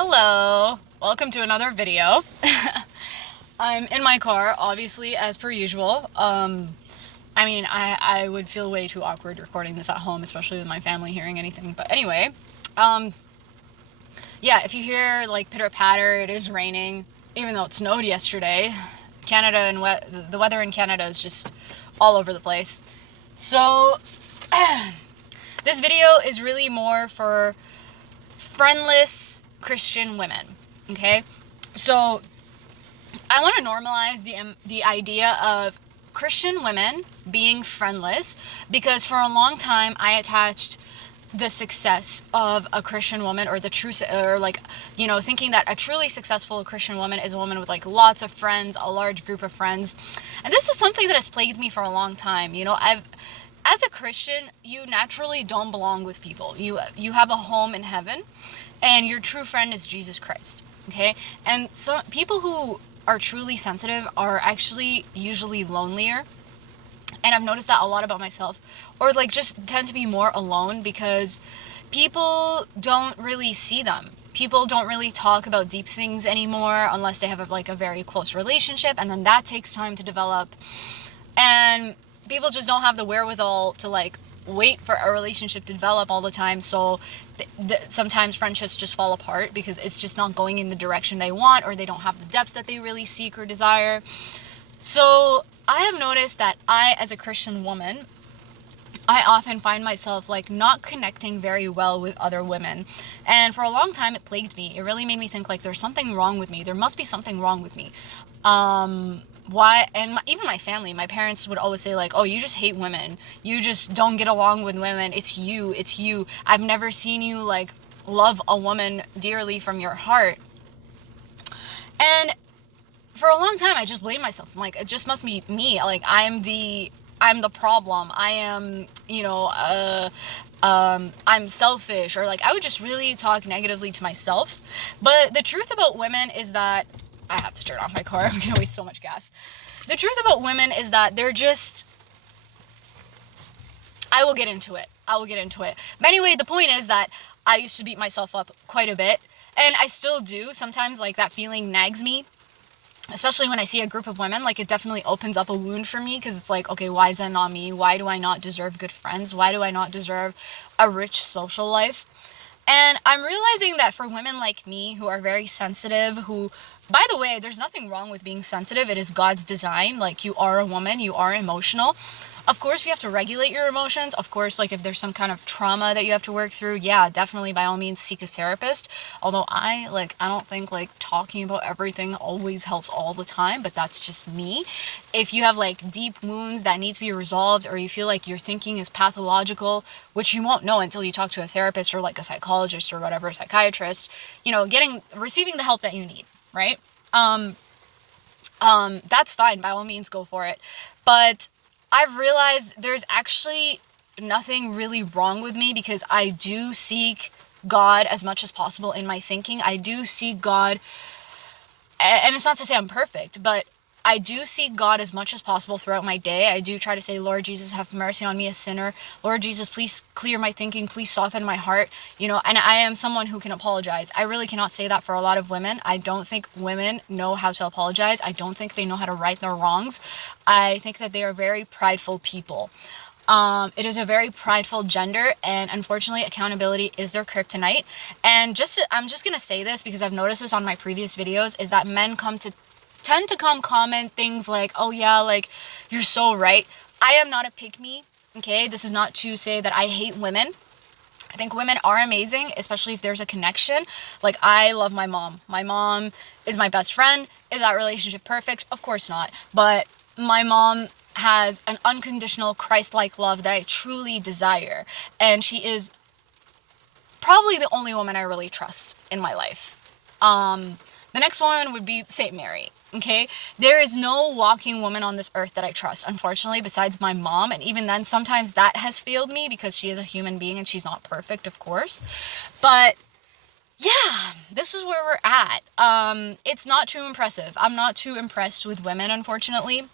Hello, welcome to another video. I'm in my car, obviously, as per usual. I would feel way too awkward recording this at home, especially with my family hearing anything. But anyway, um, yeah, if you hear like pitter patter, it is raining, even though it snowed yesterday. Canada and the weather in Canada is just all over the place. So, this video is really more for friendless Christian women. Okay, so I want to normalize the idea of Christian women being friendless, because for a long time I attached the success of a Christian woman, or the true, or like, thinking that a truly successful Christian woman is a woman with like lots of friends, a large group of friends. And this is something that has plagued me for a long time. As a Christian, you naturally don't belong with people. You have a home in heaven, and your true friend is Jesus Christ. Okay? And so people who are truly sensitive are actually usually lonelier. And I've noticed that a lot about myself. Or like just tend to be more alone because people don't really see them. People don't really talk about deep things anymore unless they have a very close relationship, and then that takes time to develop. And people just don't have the wherewithal to like wait for a relationship to develop all the time. So sometimes friendships just fall apart because it's just not going in the direction they want, or they don't have the depth that they really seek or desire. So I have noticed that I, as a Christian woman, I often find myself like not connecting very well with other women. And for a long time it plagued me. It really made me think like there's something wrong with me. There must be something wrong with me. Why? And even my family, my parents would always say like, oh, you just hate women. You just don't get along with women. It's you. I've never seen you like love a woman dearly from your heart. And for a long time I just blamed myself. I'm like, it just must be me. Like I'm the problem. I am, I'm selfish, or like I would just really talk negatively to myself. But the truth about women is that I have to turn off my car. I'm gonna waste so much gas. The truth about women is that they're just, I will get into it. But anyway, the point is that I used to beat myself up quite a bit, and I still do. Sometimes like that feeling nags me, especially when I see a group of women. Like it definitely opens up a wound for me, because it's like, okay, why is that not me? Why do I not deserve good friends? Why do I not deserve a rich social life? And I'm realizing that for women like me who are very sensitive, who, by the way, there's nothing wrong with being sensitive. It is God's design. Like, you are a woman, you are emotional. Of course, you have to regulate your emotions. Of course, like if there's some kind of trauma that you have to work through, yeah, definitely by all means seek a therapist. Although I don't think like talking about everything always helps all the time, but that's just me. If you have like deep wounds that need to be resolved, or you feel like your thinking is pathological, which you won't know until you talk to a therapist or like a psychologist or whatever, psychiatrist, receiving the help that you need, right? That's fine. By all means, go for it. But I've realized there's actually nothing really wrong with me, because I do seek God as much as possible in my thinking. I do seek God, and it's not to say I'm perfect, but I do seek God as much as possible throughout my day. I do try to say, Lord Jesus, have mercy on me, a sinner. Lord Jesus, please clear my thinking. Please soften my heart. And I am someone who can apologize. I really cannot say that for a lot of women. I don't think women know how to apologize. I don't think they know how to right their wrongs. I think that they are very prideful people. It is a very prideful gender, and unfortunately, accountability is their kryptonite. And I'm just gonna say this because I've noticed this on my previous videos, is that men tend to come comment things like, oh yeah, like, you're so right. I am not a pick me, okay? This is not to say that I hate women. I think women are amazing, especially if there's a connection. Like, I love my mom. My mom is my best friend. Is that relationship perfect? Of course not. But my mom has an unconditional Christ-like love that I truly desire. And she is probably the only woman I really trust in my life. The next one would be Saint Mary. Okay, there is no walking woman on this earth that I trust, unfortunately, besides my mom. And even then, sometimes that has failed me because she is a human being and she's not perfect, of course. But yeah, this is where we're at. It's not too impressive. I'm not too impressed with women, unfortunately.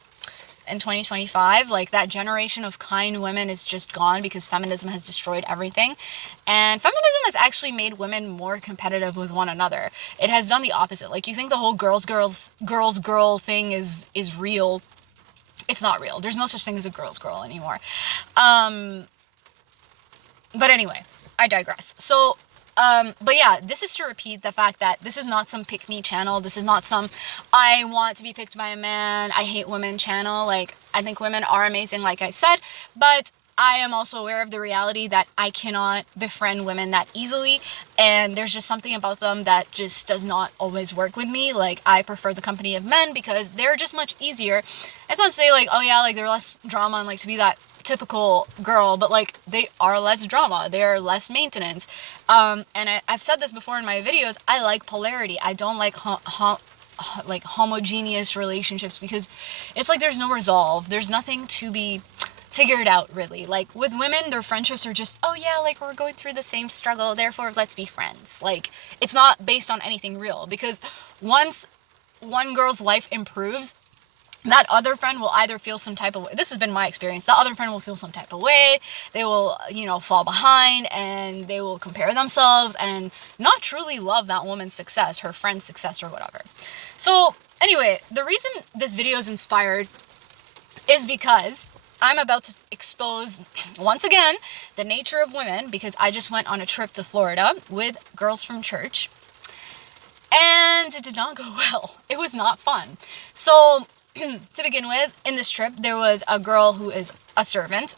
in 2025. Like, that generation of kind women is just gone because feminism has destroyed everything. And feminism has actually made women more competitive with one another. It has done the opposite. Like, you think the whole girl thing is real. It's not real. There's no such thing as a girl's girl anymore. But anyway, I digress. So, but yeah, this is to repeat the fact that this is not some pick me channel. This is not some I want to be picked by a man, I hate women channel. Like, I think women are amazing, like I said, but I am also aware of the reality that I cannot befriend women that easily, and there's just something about them that just does not always work with me. Like, I prefer the company of men because they're just much easier. It's not to say, like, oh yeah, like, they're less drama and, like, to be that typical girl, but, like, they are less drama, they're less maintenance. And I've said this before in my videos, I like polarity. I don't like like homogeneous relationships, because it's like there's no resolve, there's nothing to be figured out, really. Like, with women, their friendships are just, oh yeah, like, we're going through the same struggle, therefore let's be friends. Like, it's not based on anything real, because once one girl's life improves, that other friend will either feel some type of way. This has been my experience. That other friend will feel some type of way. They will, fall behind, and they will compare themselves and not truly love that woman's success, her friend's success, or whatever. So anyway, the reason this video is inspired is because I'm about to expose, once again, the nature of women, because I just went on a trip to Florida with girls from church, and it did not go well. It was not fun. So, to begin with, in this trip, there was a girl who is a servant,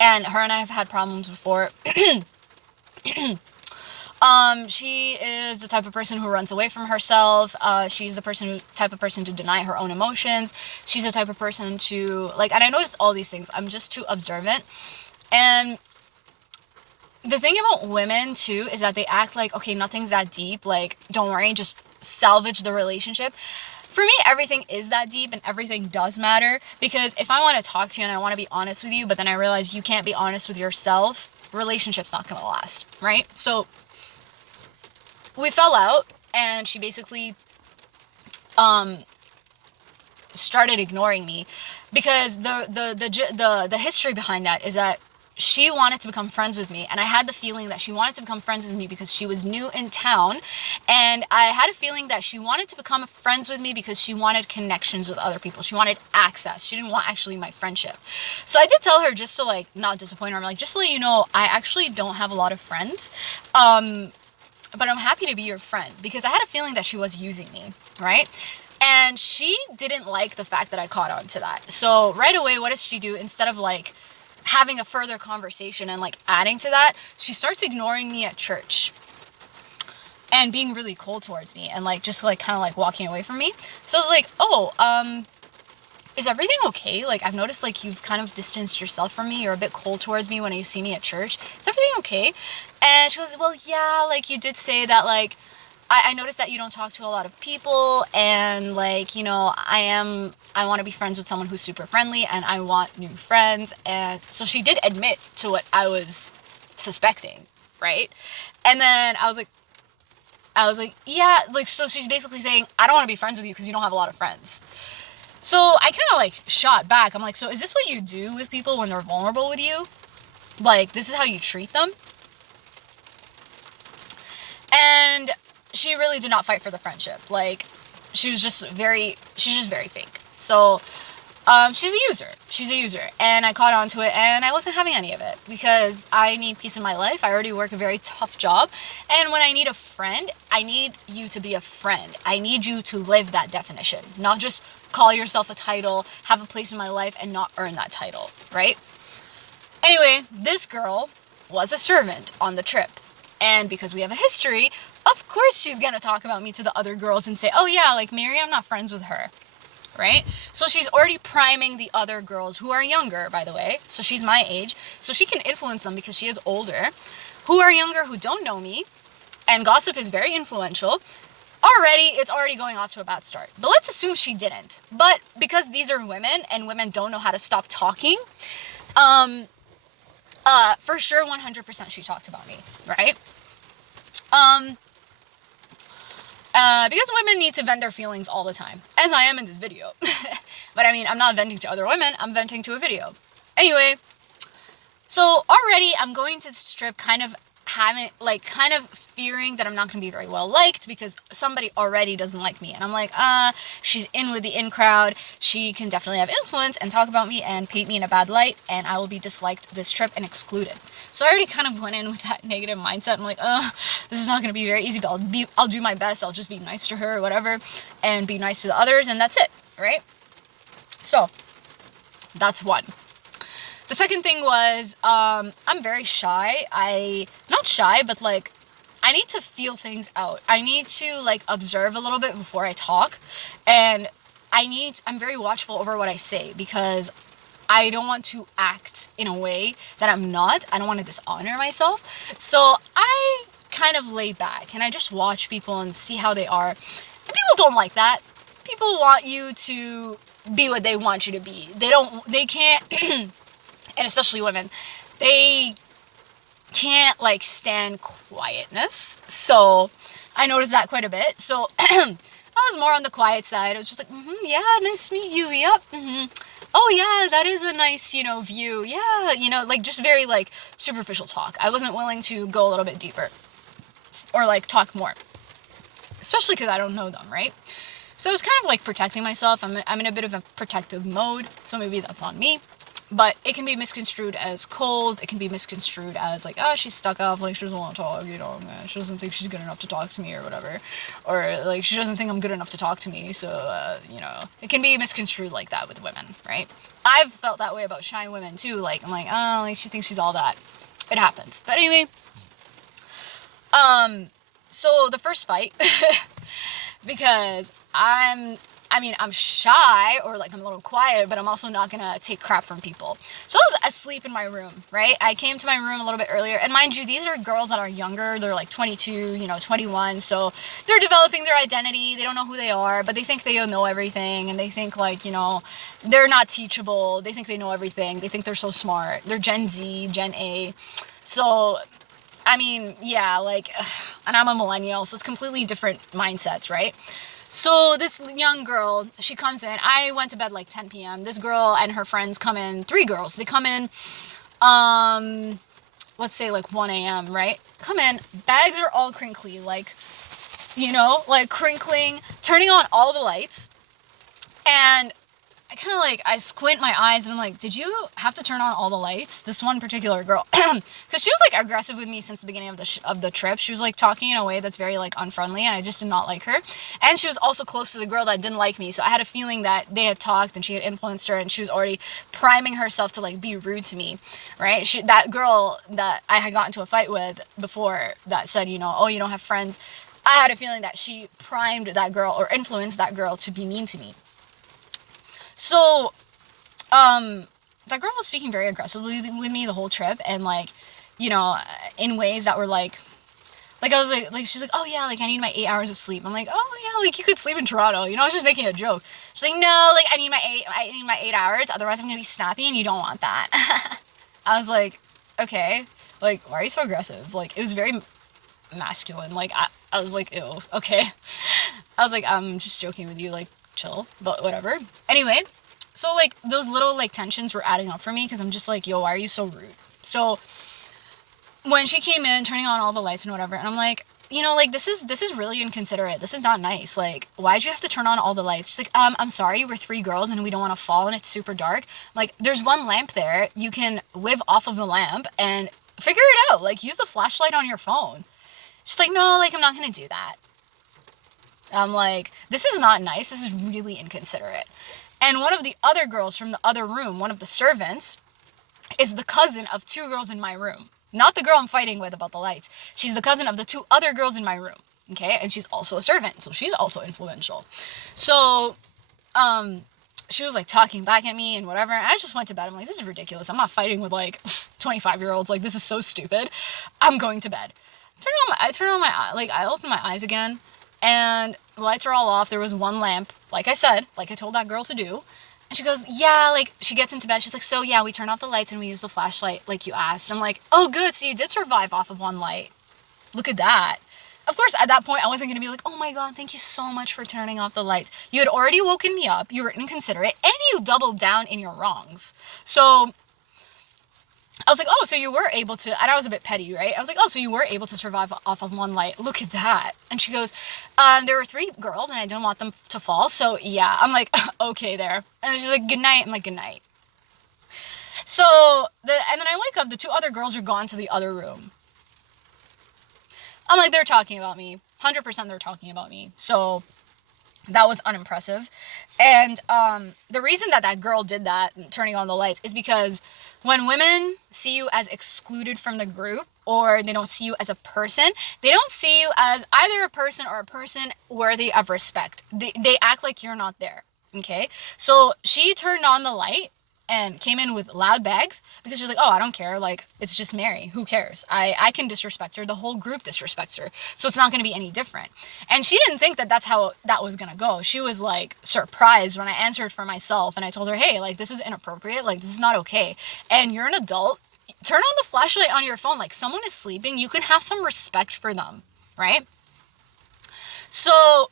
and her and I have had problems before. She is the type of person who runs away from herself. She's the type of person to deny her own emotions. She's the type of person to, like, and I noticed all these things. I'm just too observant. And the thing about women, too, is that they act like, okay, nothing's that deep. Like, don't worry, just salvage the relationship. For me, everything is that deep, and everything does matter, because if I want to talk to you and I want to be honest with you, but then I realize you can't be honest with yourself, relationship's not going to last, right? So we fell out, and she basically started ignoring me, because the history behind that is that she wanted to become friends with me, and I had the feeling that she wanted to become friends with me because she was new in town, and I had a feeling that she wanted to become friends with me because she wanted connections with other people. She wanted access. She didn't want actually my friendship. So I did tell her, just to, like, not disappoint her, I'm like, just to let you know, I actually don't have a lot of friends, but I'm happy to be your friend, because I had a feeling that she was using me, right? And she didn't like the fact that I caught on to that. So right away, what does she do? Instead of, like, having a further conversation and, like, adding to that, she starts ignoring me at church and being really cold towards me, and, like, just, like, kind of, like, walking away from me. So I was like, oh, is everything okay? Like, I've noticed, like, you've kind of distanced yourself from me. You're a bit cold towards me when you see me at church. Is everything okay? And she goes, well, yeah, like, you did say that, like, I noticed that you don't talk to a lot of people, and, like, I want to be friends with someone who's super friendly, and I want new friends. And so she did admit to what I was suspecting, right? And then I was like, yeah, like, so she's basically saying, I don't want to be friends with you because you don't have a lot of friends. So I kind of, like, shot back. I'm like, so is this what you do with people when they're vulnerable with you? Like, this is how you treat them? And she really did not fight for the friendship. Like, she's just very fake. So, she's a user, and I caught on to it, and I wasn't having any of it, because I need peace in my life. I already work a very tough job, and when I need a friend, I need you to be a friend. I need you to live that definition, not just call yourself a title, have a place in my life, and not earn that title, right? Anyway, this girl was a servant on the trip, and because we have a history, of course she's gonna talk about me to the other girls and say, oh yeah, like, Mary, I'm not friends with her, right? So she's already priming the other girls, who are younger, by the way, so she's my age, so she can influence them because she is older, who are younger, who don't know me, and gossip is very influential. It's already going off to a bad start. But let's assume she didn't. But because these are women, and women don't know how to stop talking, for sure, 100% she talked about me, right? Because women need to vent their feelings all the time, as I am in this video. But I mean, I'm not venting to other women, I'm venting to a video. Anyway, so already I'm going to this trip kind of fearing that I'm not going to be very well liked because somebody already doesn't like me. And I'm like, she's in with the in crowd. She can definitely have influence and talk about me and paint me in a bad light, and I will be disliked this trip and excluded. So I already kind of went in with that negative mindset. I'm like, this is not going to be very easy, but I'll do my best. I'll just be nice to her or whatever and be nice to the others, and that's it, right? So that's one. The second thing was, I'm very shy. Not shy, but like, I need to feel things out. I need to like observe a little bit before I talk. And I'm very watchful over what I say because I don't want to act in a way that I'm not. I don't want to dishonor myself. So I kind of lay back and I just watch people and see how they are. And people don't like that. People want you to be what they want you to be. They can't, and especially women, they can't like stand quietness. So I noticed that quite a bit. So I was more on the quiet side. I was just like, yeah, nice to meet you. Yep. Oh yeah, that is a nice, view. Yeah, like just very like superficial talk. I wasn't willing to go a little bit deeper or like talk more, especially because I don't know them, right? So I was kind of like protecting myself. I'm in a bit of a protective mode, so maybe that's on me. But it can be misconstrued as cold. It can be misconstrued as like, oh, she's stuck up, like she doesn't want to talk, she doesn't think she's good enough to talk to me or whatever. Or like she doesn't think I'm good enough to talk to me, so, it can be misconstrued like that with women, right? I've felt that way about shy women too. Like, I'm like, oh, like she thinks she's all that. It happens. But anyway, so the first fight, because I'm shy or like I'm a little quiet, but I'm also not gonna take crap from people. So I was asleep in my room, right? I came to my room a little bit earlier, and mind you, these are girls that are younger. They're like 22, 21. So they're developing their identity. They don't know who they are, but they think they know everything, and they think like, they're not teachable. They think they know everything. They think they're so smart. They're Gen Z, Gen A. So I mean, yeah, like, and I'm a millennial, so it's completely different mindsets, right? So this young girl, she comes in. I went to bed like 10 p.m. This girl and her friends come in. 3 girls. They come in, let's say like 1 a.m., right? Come in. Bags are all crinkly, like, like crinkling, turning on all the lights. And I kind of like, I squint my eyes and I'm like, did you have to turn on all the lights? This one particular girl, because she was like aggressive with me since the beginning of the trip. She was like talking in a way that's very like unfriendly, and I just did not like her. And she was also close to the girl that didn't like me. So I had a feeling that they had talked and she had influenced her, and she was already priming herself to like be rude to me, right? That girl that I had gotten into a fight with before that said, oh, you don't have friends. I had a feeling that she primed that girl or influenced that girl to be mean to me. So, that girl was speaking very aggressively with me the whole trip, and like, in ways that were like I was like, she's like, oh yeah, like I need my 8 hours of sleep. I'm like, oh yeah, like you could sleep in Toronto, I was just making a joke. She's like, no, like I need my 8 hours, otherwise I'm gonna be snappy, and you don't want that. I was like, okay, like why are you so aggressive? Like it was very masculine. Like I was like, ew, okay. I was like, I'm just joking with you, like chill, but whatever. Anyway, so like those little like tensions were adding up for me because I'm just like, yo, why are you so rude? So when she came in turning on all the lights and whatever, and I'm like, like this is really inconsiderate. This is not nice. Like, why'd you have to turn on all the lights? She's like, I'm sorry, we're 3 girls and we don't want to fall and it's super dark. Like, there's one lamp there. You can live off of the lamp and figure it out. Like, use the flashlight on your phone. She's like, no, like I'm not gonna do that. I'm like, this is not nice. This is really inconsiderate. And one of the other girls from the other room, one of the servants, is the cousin of 2 girls in my room. Not the girl I'm fighting with about the lights. She's the cousin of the 2 other girls in my room. Okay? And she's also a servant. So she's also influential. So, she was like talking back at me and whatever. And I just went to bed. I'm like, this is ridiculous. I'm not fighting with like 25-year-olds. Like, this is so stupid. I'm going to bed. I open my eyes again. And the lights are all off. There was one lamp, like I said, like I told that girl to do. And she goes, yeah, like, she gets into bed. She's like, so yeah, we turn off the lights and we use the flashlight like you asked. I'm like, oh, good. So you did survive off of one light. Look at that. Of course, at that point, I wasn't going to be like, oh my God, thank you so much for turning off the lights. You had already woken me up, you were inconsiderate, and you doubled down in your wrongs. So I was like, oh, so you were able to, and I was a bit petty, right? I was like, oh, so you were able to survive off of one light. Look at that. And she goes, there were 3 girls and I didn't want them to fall. So yeah, I'm like, okay there. And she's like, good night. I'm like, good night. So, and then I wake up, the 2 other girls are gone to the other room. I'm like, they're talking about me. 100% they're talking about me. So that was unimpressive. And the reason that girl did that, turning on the lights, is because when women see you as excluded from the group, or they don't see you as a person, they don't see you as either a person or a person worthy of respect. They act like you're not there. Okay? So she turned on the light and came in with loud bags because she's like, oh, I don't care. Like, it's just Mary. Who cares? I can disrespect her. The whole group disrespects her. So it's not going to be any different. And she didn't think that that's how that was going to go. She was like surprised when I answered for myself and I told her, hey, like, this is inappropriate. Like, this is not okay. And you're an adult. Turn on the flashlight on your phone. Like, someone is sleeping. You can have some respect for them, right? So,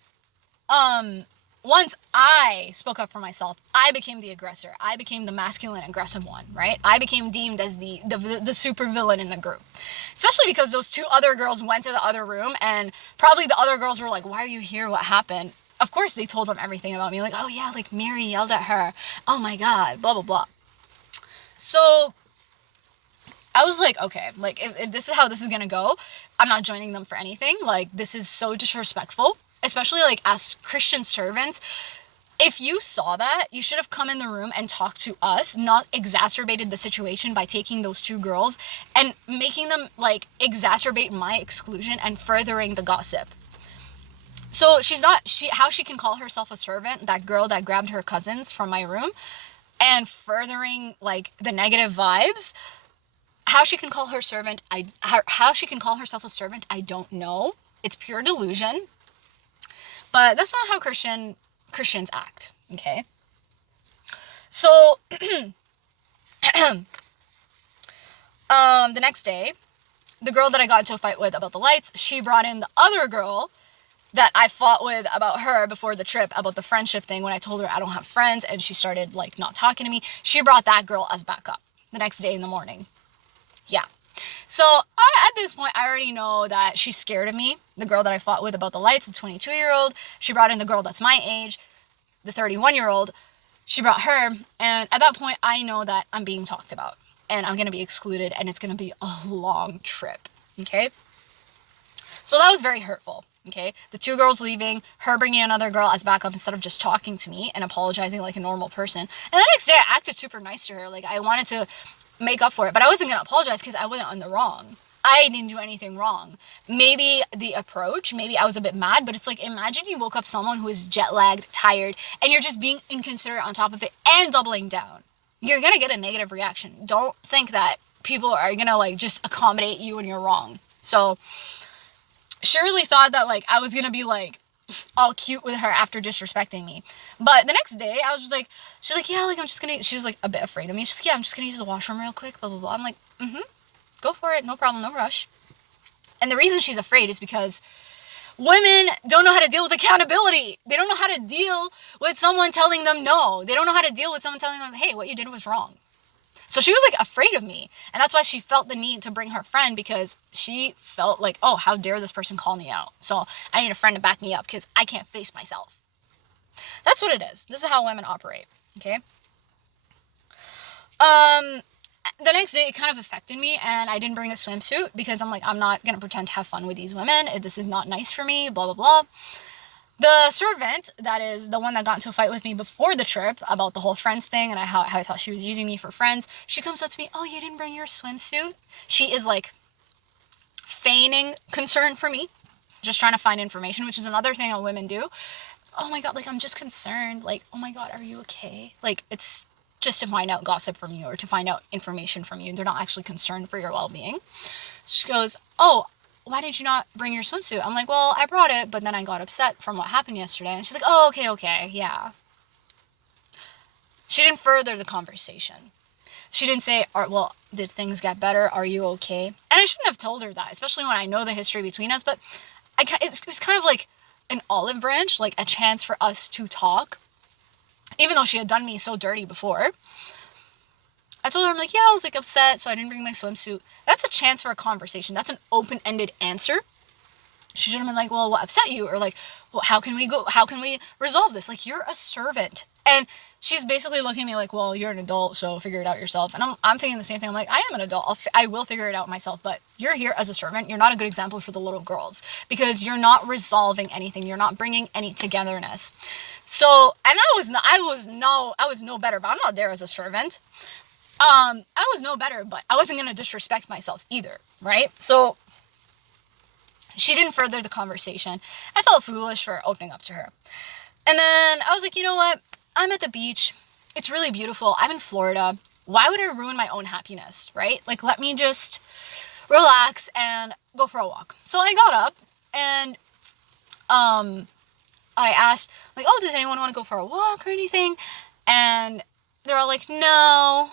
once I spoke up for myself, I became the aggressor. I became the masculine, aggressive one, right? I became deemed as the super villain in the group. Especially because those 2 other girls went to the other room, and probably the other girls were like, why are you here? What happened? Of course, they told them everything about me. Like, oh yeah, like Mary yelled at her. Oh my God, blah, blah, blah. So I was like, okay, like if this is how this is going to go, I'm not joining them for anything. Like, this is so disrespectful. Especially like as Christian servants, if you saw that, you should have come in the room and talked to us, not exacerbated the situation by taking those 2 girls and making them like exacerbate my exclusion and furthering the gossip. So how she can call herself a servant, that girl that grabbed her cousins from my room, and furthering like the negative vibes. How she can call her servant, how she can call herself a servant, I don't know. It's pure delusion. But that's not how Christians act, okay? So, the next day, the girl that I got into a fight with about the lights, she brought in the other girl that I fought with about her before the trip, about the friendship thing, when I told her I don't have friends, and she started, like, not talking to me. She brought that girl as backup the next day in the morning. Yeah. So at this point, I already know that she's scared of me. The girl that I fought with about the lights, the 22-year-old, she brought in the girl that's my age, the 31-year-old. She brought her, and at that point, I know that I'm being talked about, and I'm going to be excluded, and it's going to be a long trip, okay? So that was very hurtful, okay? The 2 girls leaving, her bringing another girl as backup instead of just talking to me and apologizing like a normal person. And the next day, I acted super nice to her. Like, I wanted to make up for it, but I wasn't going to apologize because I wasn't on the wrong. I didn't do anything wrong. Maybe the approach, maybe I was a bit mad, but it's like, imagine you woke up someone who is jet lagged, tired, and you're just being inconsiderate on top of it and doubling down. You're going to get a negative reaction. Don't think that people are going to like just accommodate you when you're wrong. So she really thought that like I was going to be like all cute with her after disrespecting me. But the next day, I was just like, she's like, yeah, like I'm just gonna, she's like a bit afraid of me. She's like, yeah, I'm just gonna use the washroom real quick, blah, blah, blah. I'm like, go for it, no problem, no rush. And the reason she's afraid is because women don't know how to deal with accountability. They don't know how to deal with someone telling them no. They don't know how to deal with someone telling them, hey, what you did was wrong. So she was like afraid of me. And that's why she felt the need to bring her friend, because she felt like, oh, how dare this person call me out? So I need a friend to back me up because I can't face myself. That's what it is. This is how women operate. Okay. The next day it kind of affected me, and I didn't bring a swimsuit because I'm like, I'm not going to pretend to have fun with these women. This is not nice for me, blah, blah, blah. The servant, that is the one that got into a fight with me before the trip about the whole friends thing and how I thought she was using me for friends, she comes up to me, oh, you didn't bring your swimsuit? She is like feigning concern for me, just trying to find information, which is another thing that women do. Oh my God, like I'm just concerned. Like, oh my God, are you okay? Like, it's just to find out gossip from you or to find out information from you. They're not actually concerned for your well-being. She goes, oh, why did you not bring your swimsuit? I'm like, well, I brought it, but then I got upset from what happened yesterday. And she's like, oh, okay, yeah. She didn't further the conversation. She didn't say, well, did things get better? Are you okay? And I shouldn't have told her that, especially when I know the history between us. But it was kind of like an olive branch, like a chance for us to talk. Even though she had done me so dirty before, I told her, I'm like, yeah, I was like upset, so I didn't bring my swimsuit. That's a chance for a conversation. That's an open-ended answer. She should have been like, well, what upset you? Or like, well, how can we resolve this? Like, you're a servant. And she's basically looking at me like, well, you're an adult, so figure it out yourself. And I'm thinking the same thing. I'm like, I am an adult. I will figure it out myself. But you're here as a servant. You're not a good example for the little girls because you're not resolving anything. You're not bringing any togetherness. So, and I was no better, but I'm not there as a servant. I was no better, but I wasn't going to disrespect myself either, right? So she didn't further the conversation. I felt foolish for opening up to her. And then I was like, you know what? I'm at the beach. It's really beautiful. I'm in Florida. Why would I ruin my own happiness, right? Like, let me just relax and go for a walk. So I got up and I asked, like, oh, does anyone want to go for a walk or anything? And they're all like, no.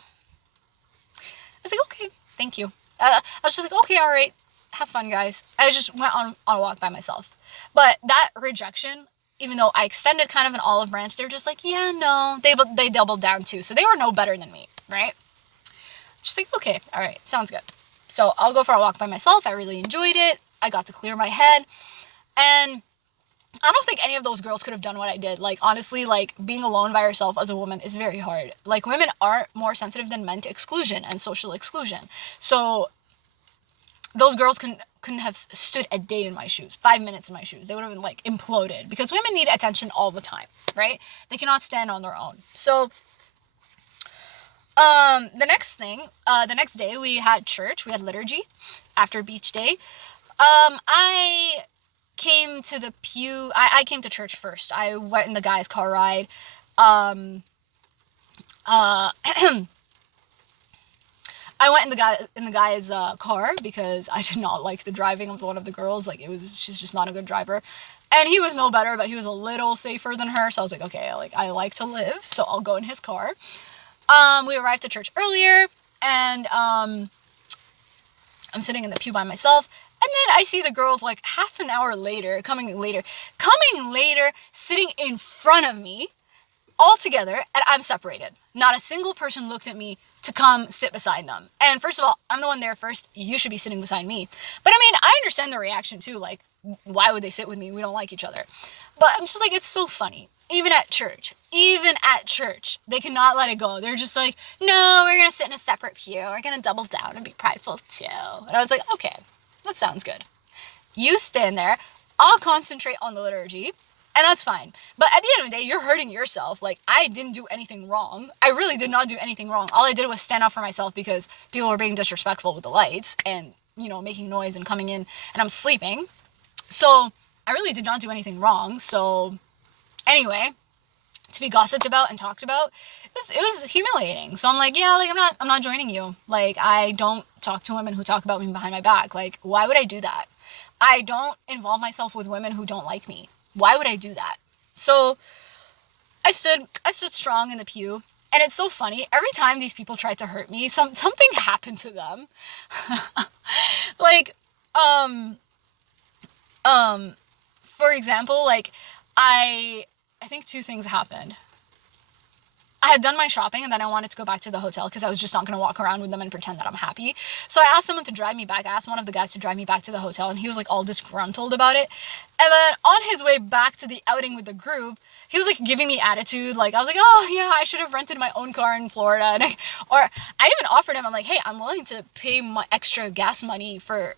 I was like, okay, thank you. I was just like, okay, all right, have fun, guys. I just went on a walk by myself. But that rejection, even though I extended kind of an olive branch, they're just like, yeah, no. They doubled down too. So they were no better than me, right? Just like, okay, all right, sounds good. So I'll go for a walk by myself. I really enjoyed it. I got to clear my head. And I don't think any of those girls could have done what I did. Like, honestly, like, being alone by yourself as a woman is very hard. Like, women are more sensitive than men to exclusion and social exclusion. So those girls couldn't have stood a day in my shoes, 5 minutes in my shoes. They would have been, like, imploded. Because women need attention all the time, right? They cannot stand on their own. So the next day we had church. We had liturgy after beach day. I came to the pew. I came to church first. I went in the guy's car ride. I went in the guy's car because I did not like the driving of one of the girls. Like, she's just not a good driver. And he was no better, but he was a little safer than her. So I was like, okay, I like to live, so I'll go in his car. We arrived at church earlier, and I'm sitting in the pew by myself. And then I see the girls like half an hour later, coming later, sitting in front of me, all together, and I'm separated. Not a single person looked at me to come sit beside them. And first of all, I'm the one there first. You should be sitting beside me. But I mean, I understand the reaction too. Like, why would they sit with me? We don't like each other. But I'm just like, it's so funny. Even at church, they cannot let it go. They're just like, no, we're going to sit in a separate pew. We're going to double down and be prideful too. And I was like, okay. That sounds good. You stand there. I'll concentrate on the liturgy, and that's fine. But at the end of the day, you're hurting yourself. Like, I didn't do anything wrong. I really did not do anything wrong. All I did was stand up for myself because people were being disrespectful with the lights and, making noise and coming in, and I'm sleeping. So I really did not do anything wrong. So anyway, to be gossiped about and talked about, it was humiliating. So I'm like, yeah, like, I'm not joining you. Like, I don't talk to women who talk about me behind my back. Like, why would I do that? I don't involve myself with women who don't like me. Why would I do that? So I stood strong in the pew. And it's so funny. Every time these people tried to hurt me, something happened to them. Like, for example, like, I think two things happened. I had done my shopping, and then I wanted to go back to the hotel because I was just not going to walk around with them and pretend that I'm happy. So I asked someone to drive me back. I asked one of the guys to drive me back to the hotel, and he was like all disgruntled about it. And then on his way back to the outing with the group, he was like giving me attitude. Like, I was like, oh yeah, I should have rented my own car in Florida. And I even offered him, I'm like, hey, I'm willing to pay my extra gas money for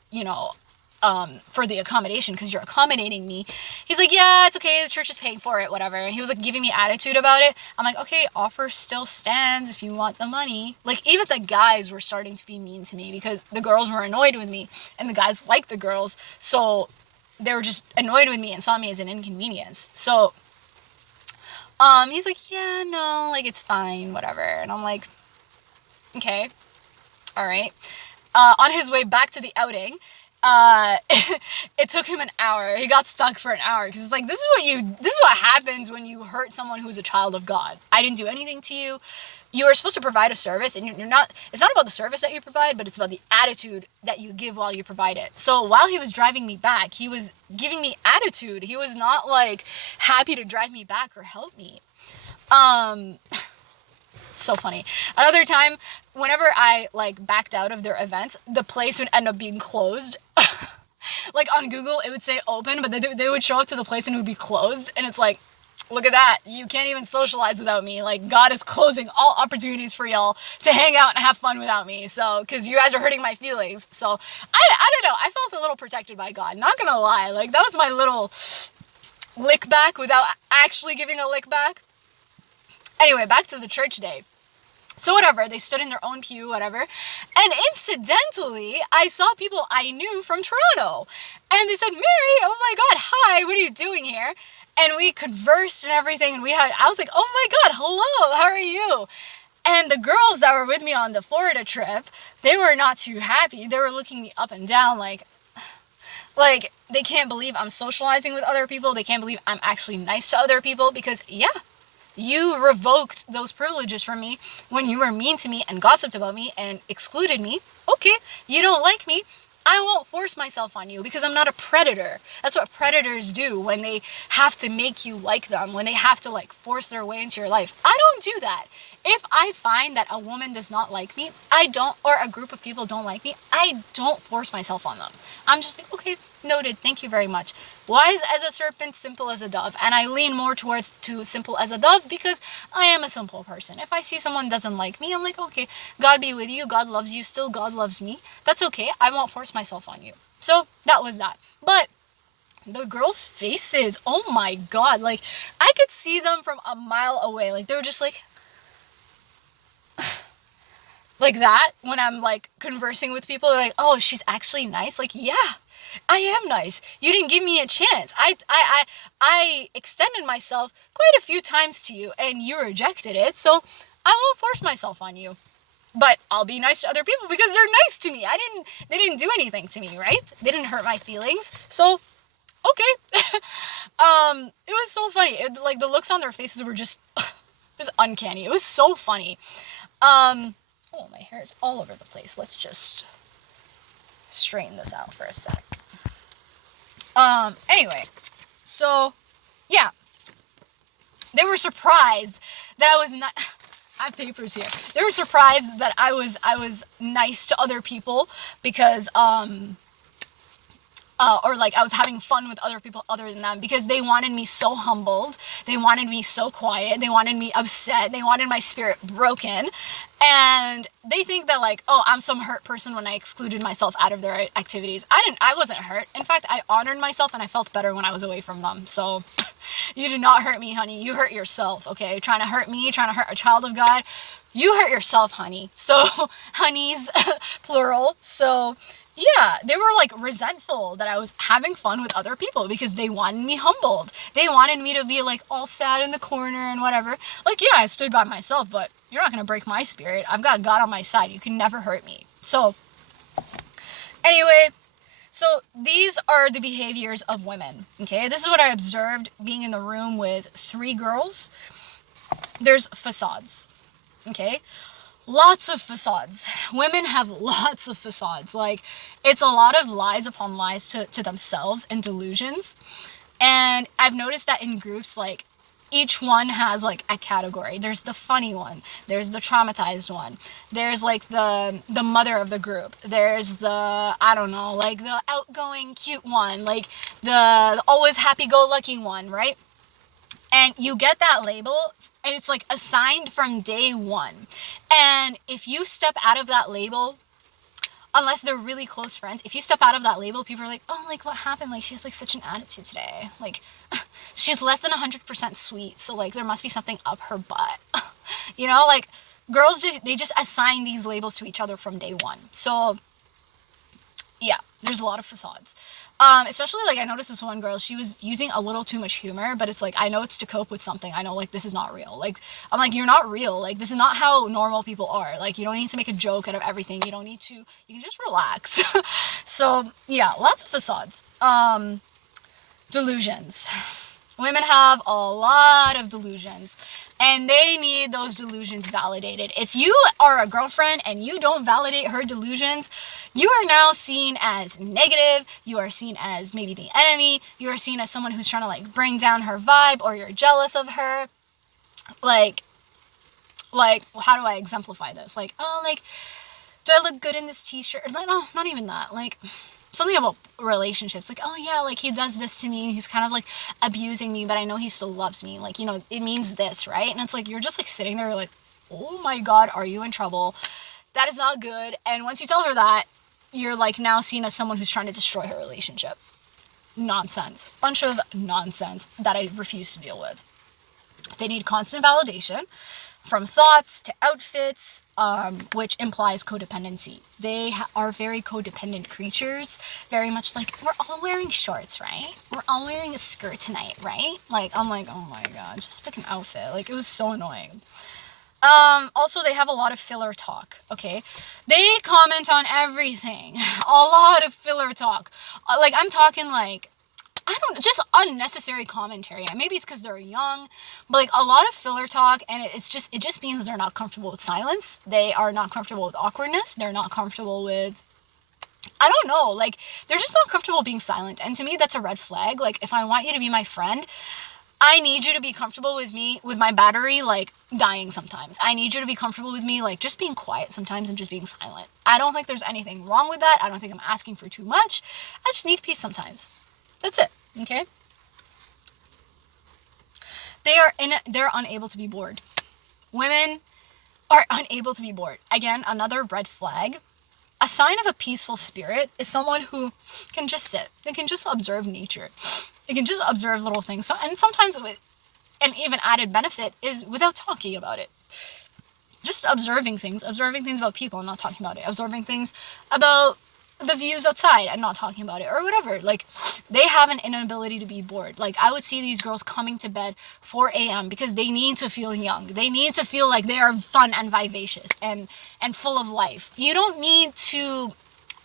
the accommodation because you're accommodating me. He's like, yeah, it's okay, the church is paying for it, whatever. And he was like giving me attitude about it. I'm like, okay, offer still stands if you want the money. Like, even the guys were starting to be mean to me because the girls were annoyed with me and the guys liked the girls, so they were just annoyed with me and saw me as an inconvenience. So he's like, yeah, no, like, it's fine, whatever. And I'm like, okay, all right. On his way back to the outing, it took him an hour. He got stuck for an hour because it's like, this is what happens when you hurt someone who's a child of God. I didn't do anything to you. You are supposed to provide a service, and you're not, it's not about the service that you provide, but it's about the attitude that you give while you provide it. So while he was driving me back, he was giving me attitude. He was not like happy to drive me back or help me. So funny. Another time, whenever I like backed out of their events, the place would end up being closed. Like on Google, it would say open, but they would show up to the place and it would be closed. And it's like, look at that. You can't even socialize without me. Like, God is closing all opportunities for y'all to hang out and have fun without me. So, because you guys are hurting my feelings. So, I don't know. I felt a little protected by God. Not gonna lie. Like, that was my little lick back without actually giving a lick back. Anyway, back to the church day. So whatever, they stood in their own pew, whatever. And incidentally, I saw people I knew from Toronto. And they said, Mary, oh my God, hi, what are you doing here? And we conversed and everything. And I was like, oh my God, hello, how are you? And the girls that were with me on the Florida trip, they were not too happy. They were looking me up and down like they can't believe I'm socializing with other people. They can't believe I'm actually nice to other people because, yeah, you revoked those privileges from me when you were mean to me and gossiped about me and excluded me. Okay, you don't like me. I won't force myself on you because I'm not a predator. That's what predators do when they have to make you like them, when they have to like force their way into your life. I don't do that. If I find that a woman does not like me, or a group of people don't like me, I don't force myself on them. I'm just like, okay, noted, thank you very much. Wise as a serpent, simple as a dove. And I lean more towards to simple as a dove because I am a simple person. If I see someone doesn't like me, I'm like, okay, God be with you, God loves you, still God loves me. That's okay, I won't force myself on you. So that was that. But the girls' faces, oh my God, like I could see them from a mile away. Like they were just like that when I'm like conversing with people. They're like, oh, she's actually nice. Like, yeah, I am nice. You didn't give me a chance. I extended myself quite a few times to you and you rejected it. So I won't force myself on you. But I'll be nice to other people because they're nice to me. They didn't do anything to me, right? They didn't hurt my feelings. So, okay. It was so funny. Like the looks on their faces were just, it was uncanny. It was so funny. Oh, my hair is all over the place. Let's just straighten this out for a sec. Anyway, so, yeah. They were surprised that I was not... I have papers here. They were surprised that I was nice to other people because, or like I was having fun with other people other than them because they wanted me so humbled. They wanted me so quiet. They wanted me upset. They wanted my spirit broken. And they think that like, oh, I'm some hurt person when I excluded myself out of their activities. I wasn't hurt. In fact, I honored myself and I felt better when I was away from them. So you did not hurt me, honey. You hurt yourself, okay? Trying to hurt me, trying to hurt a child of God. You hurt yourself, honey. So, honeys, plural. So, yeah, they were like resentful that I was having fun with other people because they wanted me humbled. They wanted me to be like all sad in the corner and whatever. Like, yeah, I stood by myself, but you're not going to break my spirit. I've got God on my side. You can never hurt me. So, anyway, so these are the behaviors of women, okay? This is what I observed being in the room with 3 girls. There's facades, okay? Lots of facades. Women have lots of facades. Like, it's a lot of lies upon lies to themselves and delusions. And I've noticed that in groups, like, each one has, like, a category. There's the funny one. There's the traumatized one. There's, like, the mother of the group. There's the, I don't know, like, the outgoing, cute one. Like, the always happy-go-lucky one, right? And you get that label, and it's like assigned from day one. And if you step out of that label, unless they're really close friends, if you step out of that label, people are like, oh, like what happened? Like she has like such an attitude today. Like she's less than 100% sweet. So like there must be something up her butt. You know, like girls they just assign these labels to each other from day one. So Yeah, there's a lot of facades. Especially, like, I noticed this one girl, she was using a little too much humor, but it's like, I know it's to cope with something. I know, like, this is not real. Like, I'm like, you're not real. Like, this is not how normal people are. Like, you don't need to make a joke out of everything. You don't need to, you can just relax. So, yeah, lots of facades. Delusions. Women have a lot of delusions, and they need those delusions validated. If you are a girlfriend and you don't validate her delusions, you are now seen as negative. You are seen as maybe the enemy. You are seen as someone who's trying to, like, bring down her vibe, or you're jealous of her. Like, how do I exemplify this? Like, oh, like, do I look good in this t-shirt? Like, no, not even that. Like, something about relationships, like, oh yeah, like, he does this to me, he's kind of like abusing me, but I know he still loves me, like, you know, it means this, right? And it's like, you're just like sitting there like, oh my god, are you in trouble? That is not good. And once you tell her that, you're like now seen as someone who's trying to destroy her relationship. Nonsense. Bunch of nonsense that I refuse to deal with. They need constant validation from thoughts to outfits, which implies codependency. They are very codependent creatures, very much like, we're all wearing shorts, right? We're all wearing a skirt tonight, right? Like, I'm like, oh my god, just pick an outfit. Like, it was so annoying. Also, they have a lot of filler talk, okay? They comment on everything. A lot of filler talk. Like, I'm talking like, I don't, just unnecessary commentary. Maybe it's because they're young, but like a lot of filler talk, and it just means they're not comfortable with silence. They are not comfortable with awkwardness. They're not comfortable with, I don't know, like, they're just not comfortable being silent. And to me, that's a red flag. Like, if I want you to be my friend, I need you to be comfortable with me, with my battery, like, dying sometimes. I need you to be comfortable with me, like, just being quiet sometimes and just being silent. I don't think there's anything wrong with that. I don't think I'm asking for too much. I just need peace sometimes. That's it. Okay? They're unable to be bored. Women are unable to be bored. Again, another red flag. A sign of a peaceful spirit is someone who can just sit. They can just observe nature. They can just observe little things. So, and sometimes with an even added benefit is without talking about it. Just observing things about people and not talking about it. Observing things about the views outside and not talking about it, or whatever. Like, they have an inability to be bored. Like, I would see these girls coming to bed 4 a.m. because they need to feel young. They need to feel like they are fun and vivacious and full of life. You don't need to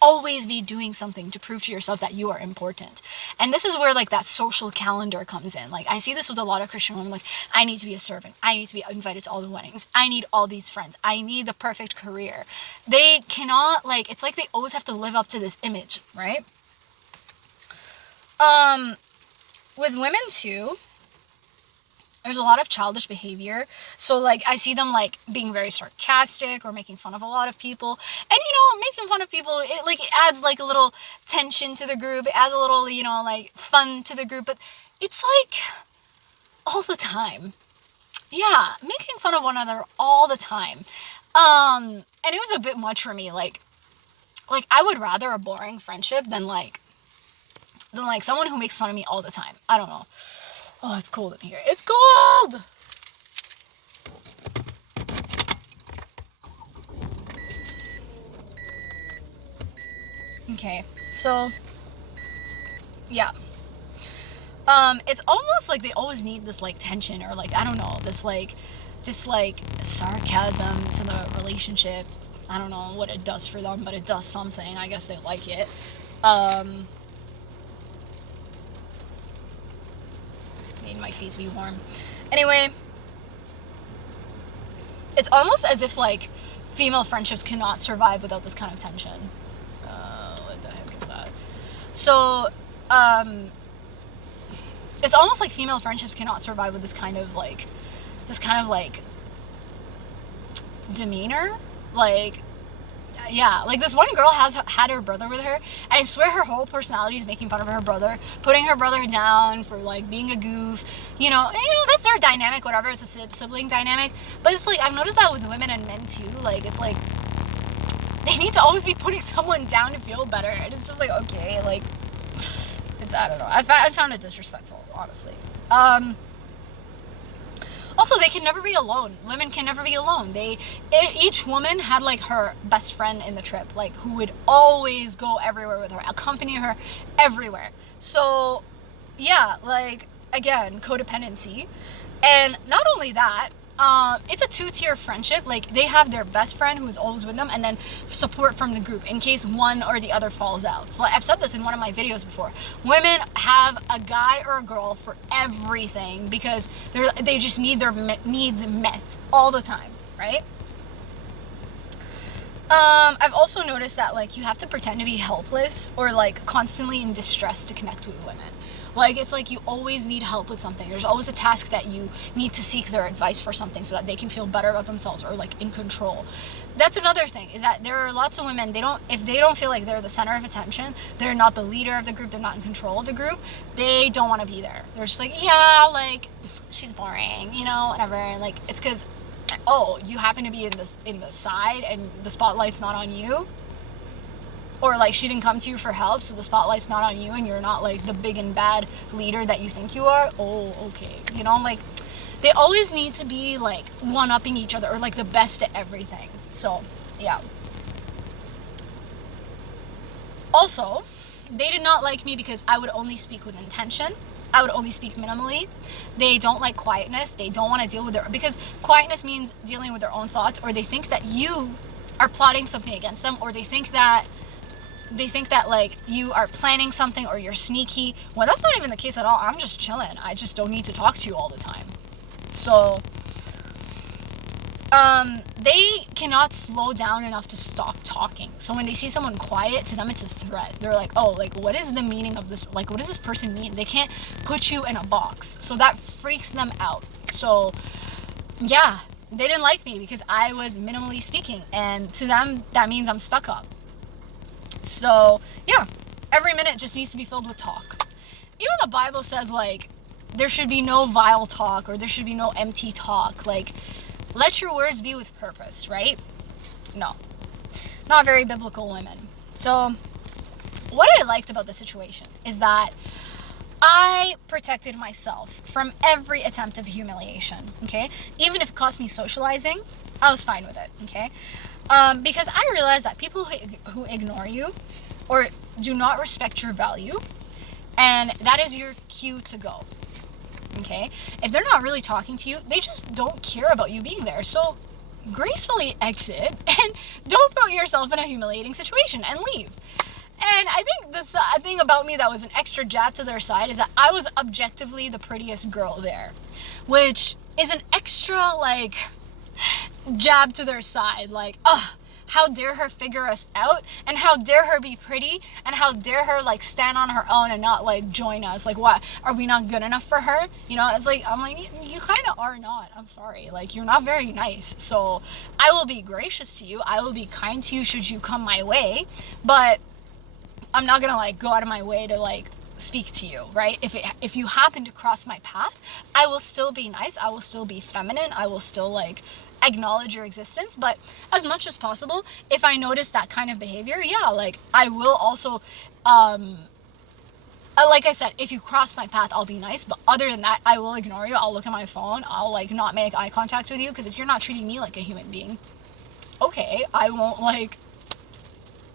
always be doing something to prove to yourself that you are important. And this is where, like, that social calendar comes in. Like, I see this with a lot of Christian women. Like, I need to be a servant. I need to be invited to all the weddings. I need all these friends. I need the perfect career. They cannot, like, it's like they always have to live up to this image, right? With women too, there's a lot of childish behavior. So, like, I see them, like, being very sarcastic or making fun of a lot of people. And, you know, making fun of people, it adds, like, a little tension to the group. It adds a little, you know, like, fun to the group. But it's, like, all the time. Yeah, making fun of one another all the time. And it was a bit much for me. Like, I would rather a boring friendship than someone who makes fun of me all the time. I don't know. Oh, it's cold in here. It's cold! Okay, so, yeah. It's almost like they always need this, like, tension, or, like, I don't know, this sarcasm to the relationship. I don't know what it does for them, but it does something. I guess they like it. Made my feet to be warm. Anyway, it's almost as if, like, female friendships cannot survive without this kind of tension. What the heck is that? So, it's almost like female friendships cannot survive with this kind of demeanor. Like, yeah, like, this one girl had her brother with her, and I swear her whole personality is making fun of her brother, putting her brother down for, like, being a goof, you know, that's their dynamic, whatever, it's a sibling dynamic. But it's like, I've noticed that with women and men too. Like, it's like, they need to always be putting someone down to feel better, and it's just like, okay, like, it's, I don't know, I found it disrespectful, honestly. Also, they can never be alone. Women can never be alone. Each woman had like her best friend in the trip, like who would always go everywhere with her, accompany her everywhere. So, yeah, like again, codependency. And not only that, it's a two-tier friendship. Like they have their best friend who's always with them, and then support from the group in case one or the other falls out. So I've said this in one of my videos before. Women have a guy or a girl for everything because they just need their needs met all the time, right? I've also noticed that like you have to pretend to be helpless or like constantly in distress to connect with women. Like it's like you always need help with something. There's always a task that you need to seek their advice for something so that they can feel better about themselves or like in control. That's another thing, is that there are lots of women, if they don't feel like they're the center of attention, they're not the leader of the group, they're not in control of the group, they don't want to be there. They're just like, yeah, like she's boring, you know, whatever. And like it's because, oh, you happen to be in the side and the spotlight's not on you, or like she didn't come to you for help, so the spotlight's not on you and you're not like the big and bad leader that you think you are. Oh, okay. You know, like they always need to be like one-upping each other or like the best at everything. So yeah. Also, they did not like me because I would only speak with intention. I would only speak minimally. They don't like quietness. They don't want to deal with because quietness means dealing with their own thoughts, or they think that you are plotting something against them, or they think that like you are planning something or you're sneaky. Well, that's not even the case at all. I'm just chilling. I just don't need to talk to you all the time. So they cannot slow down enough to stop talking. So when they see someone quiet, to them it's a threat. They're like, oh, like what is the meaning of this? Like what does this person mean? They can't put you in a box. So that freaks them out. So yeah, they didn't like me because I was minimally speaking, and to them that means I'm stuck up. So yeah, every minute just needs to be filled with talk. Even the Bible says like there should be no vile talk, or there should be no empty talk. Like let your words be with purpose, right? No, not very biblical, women. So what I liked about the situation is that I protected myself from every attempt of humiliation, okay? Even if it cost me socializing, I was fine with it, okay? Because I realized that people who ignore you or do not respect your value, and that is your cue to go, okay? If they're not really talking to you, they just don't care about you being there. So gracefully exit and don't put yourself in a humiliating situation and leave. And I think that's a thing about me that was an extra jab to their side, is that I was objectively the prettiest girl there, which is an extra like jab to their side. Like, how dare her figure us out, and how dare her be pretty, and how dare her like stand on her own and not like join us. Like, what, are we not good enough for her? You know, it's like, I'm like, you kind of are not. I'm sorry, like you're not very nice. So I will be gracious to you, I will be kind to you should you come my way, but I'm not gonna like go out of my way to like speak to you, right? If you happen to cross my path, I will still be nice, I will still be feminine, I will still like acknowledge your existence, but as much as possible, if I notice that kind of behavior, yeah, like I will also like I said, if you cross my path, I'll be nice, but other than that, I will ignore you. I'll look at my phone, I'll like not make eye contact with you, because if you're not treating me like a human being, okay, I won't like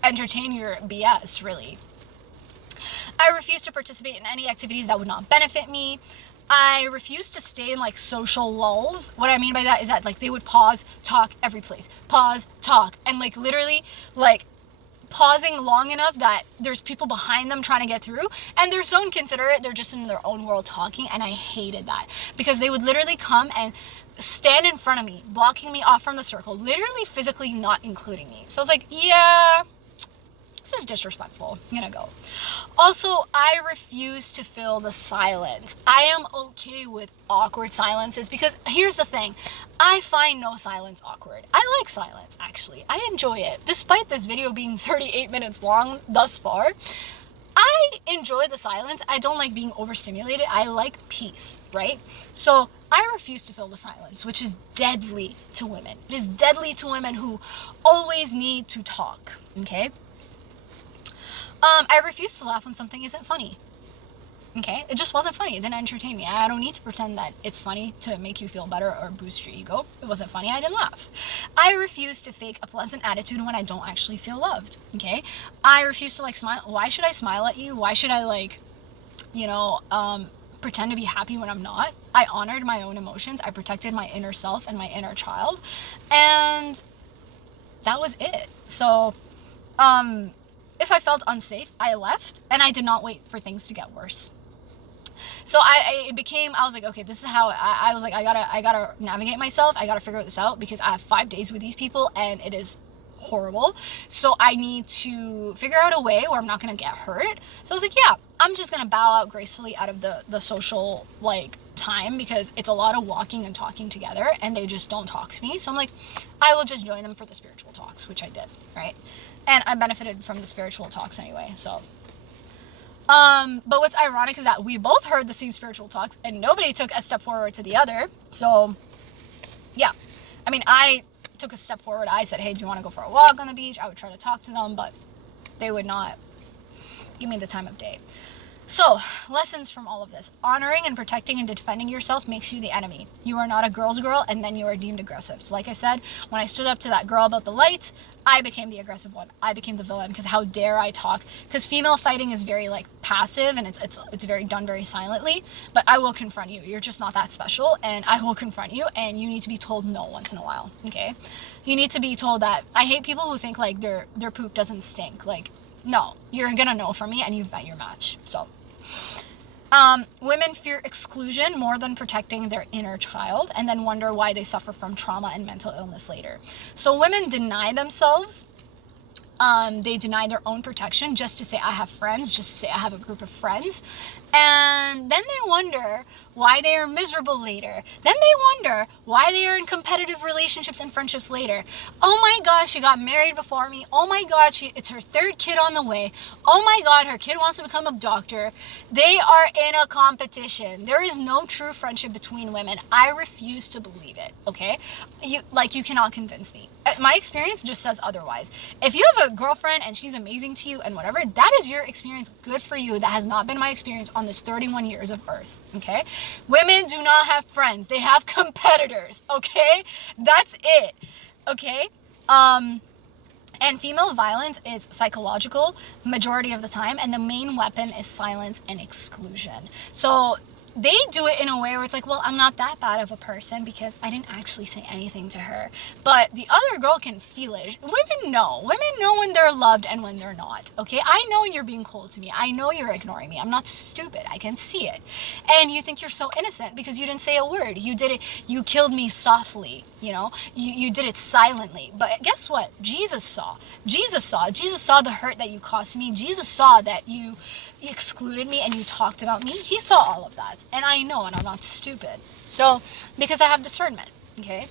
entertain your BS, really. I refuse to participate in any activities that would not benefit me. I refuse to stay in like social lulls. What I mean by that is that like they would pause, talk every place. Pause, talk, and like literally like pausing long enough that there's people behind them trying to get through, and they're so inconsiderate, they're just in their own world talking, and I hated that, because they would literally come and stand in front of me, blocking me off from the circle, literally physically not including me. So I was like, yeah, this is disrespectful. I'm gonna go. Also, I refuse to fill the silence. I am okay with awkward silences, because here's the thing. I find no silence awkward. I like silence, actually. I enjoy it. Despite this video being 38 minutes long thus far, I enjoy the silence. I don't like being overstimulated. I like peace, right? So I refuse to fill the silence, which is deadly to women. It is deadly to women who always need to talk, okay? I refuse to laugh when something isn't funny. Okay? It just wasn't funny. It didn't entertain me. I don't need to pretend that it's funny to make you feel better or boost your ego. It wasn't funny. I didn't laugh. I refuse to fake a pleasant attitude when I don't actually feel loved. Okay? I refuse to like smile. Why should I smile at you? Why should I like, you know, pretend to be happy when I'm not? I honored my own emotions. I protected my inner self and my inner child. And that was it. So, if I felt unsafe, I left, and I did not wait for things to get worse. So I was like, okay, this is how I was like, I gotta navigate myself. I gotta figure this out because I have 5 days with these people and it is horrible. So I need to figure out a way where I'm not gonna get hurt. So I was like, yeah, I'm just gonna bow out gracefully out of the social like time because it's a lot of walking and talking together and they just don't talk to me. So I'm like, I will just join them for the spiritual talks, which I did, right? And I benefited from the spiritual talks anyway. So but what's ironic is that we both heard the same spiritual talks and nobody took a step forward to the other. So yeah, I mean, I took a step forward. I said, hey, do you want to go for a walk on the beach? I would try to talk to them, but they would not give me the time of day. So, lessons from all of this. Honoring and protecting and defending yourself makes you the enemy. You are not a girl's girl, and then you are deemed aggressive. So like I said, when I stood up to that girl about the lights, I became the aggressive one. I became the villain, because how dare I talk? Because female fighting is very like passive, and it's very done very silently, but I will confront you. You're just not that special, and I will confront you, and you need to be told no once in a while, okay? You need to be told that. I hate people who think like their poop doesn't stink. Like, no, you're gonna know from me, and you've met your match. So women fear exclusion more than protecting their inner child and then wonder why they suffer from trauma and mental illness later. So women deny themselves. They deny their own protection just to say I have friends, just to say I have a group of friends. And then they wonder why they are miserable later. Then they wonder why they are in competitive relationships and friendships later. Oh my gosh, she got married before me. Oh my God, it's her 3rd kid on the way. Oh my God, her kid wants to become a doctor. They are in a competition. There is no true friendship between women. I refuse to believe it, okay? You cannot convince me. My experience just says otherwise. If you have a girlfriend and she's amazing to you and whatever, that is your experience. Good for you. That has not been my experience on this 31 years of earth, okay? Women do not have friends. They have competitors, okay? That's it, okay? And female violence is psychological majority of the time, and the main weapon is silence and exclusion. So they do it in a way where it's like, well, I'm not that bad of a person because I didn't actually say anything to her. But the other girl can feel it. Women know. Women know when they're loved and when they're not. Okay? I know you're being cold to me. I know you're ignoring me. I'm not stupid. I can see it. And you think you're so innocent because you didn't say a word. You did it. You killed me softly. You know? You did it silently. But guess what? Jesus saw. Jesus saw the hurt that you caused me. Jesus saw that you excluded me and you talked about me. He saw all of that. And I know, and I'm not stupid. So, because I have discernment, okay?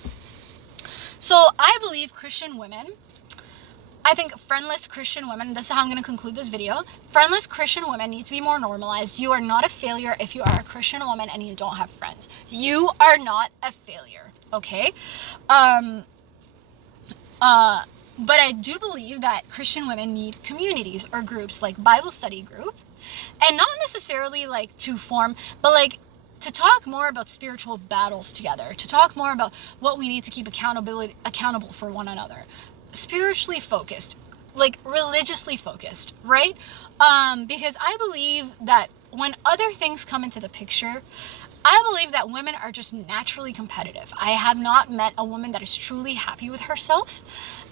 So, I believe I think friendless Christian women, this is how I'm going to conclude this video. Friendless Christian women need to be more normalized. You are not a failure if you are a Christian woman and you don't have friends. You are not a failure, okay? But I do believe that Christian women need communities or groups like Bible study group, and not necessarily like to form, but like to talk more about spiritual battles together, to talk more about what we need to keep accountable for one another. Spiritually focused, like religiously focused, right? Because I believe that when other things come into the picture, I believe that women are just naturally competitive. I have not met a woman that is truly happy with herself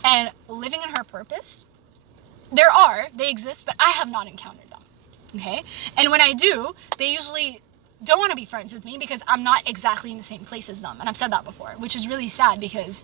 and living in her purpose. They exist, but I have not encountered them, okay? And when I do, they usually don't want to be friends with me because I'm not exactly in the same place as them. And I've said that before, which is really sad because